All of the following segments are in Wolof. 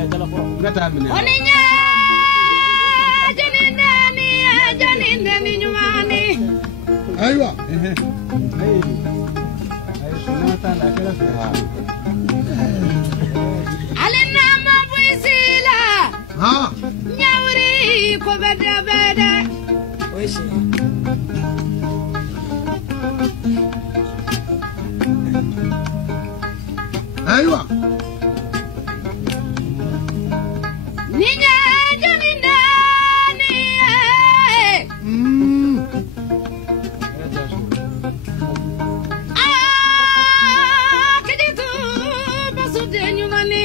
Oninya janindani nyumani. Aywa. Alina mabwisila. Ha. Nyawri ko bede. Oishi. Aywa. Ninya janindani. Kejetu basude nyumani.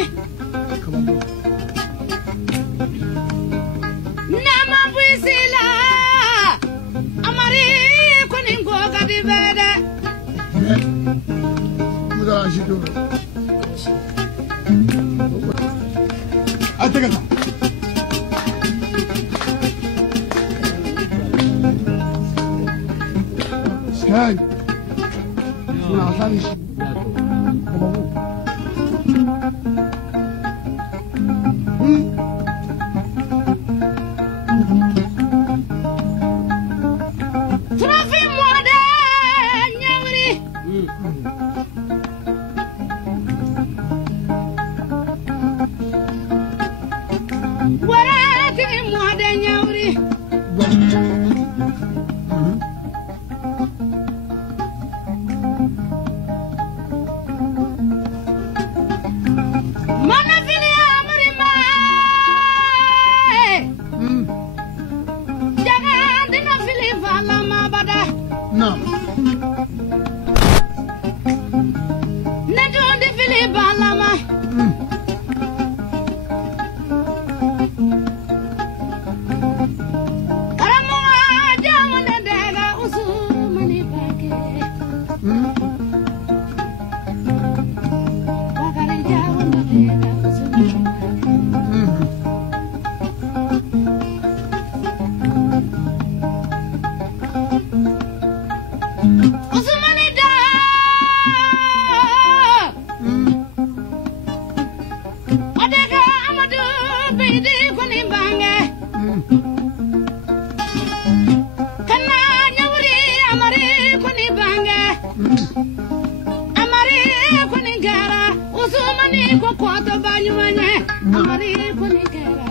Nama bwisila. Amari kuningo gadi bede. Muda shido. Atekata. Sky. Suna asali shi. Trophy mwade nyawri. Warati mwade nyawri. Mana fili amri ma. Jangan dina fili fala ma bada. Naam. Neto di fili fala ma. Karamu jamu nedega usumani bake. Bakari jamu nedega usumani bake. Usumani da. Adega amadu bidi kuni bange. Kana nyawri amari kuni bange. Amari kuni gara. Usumani ko kwato banyumanye. Amari kuni gara.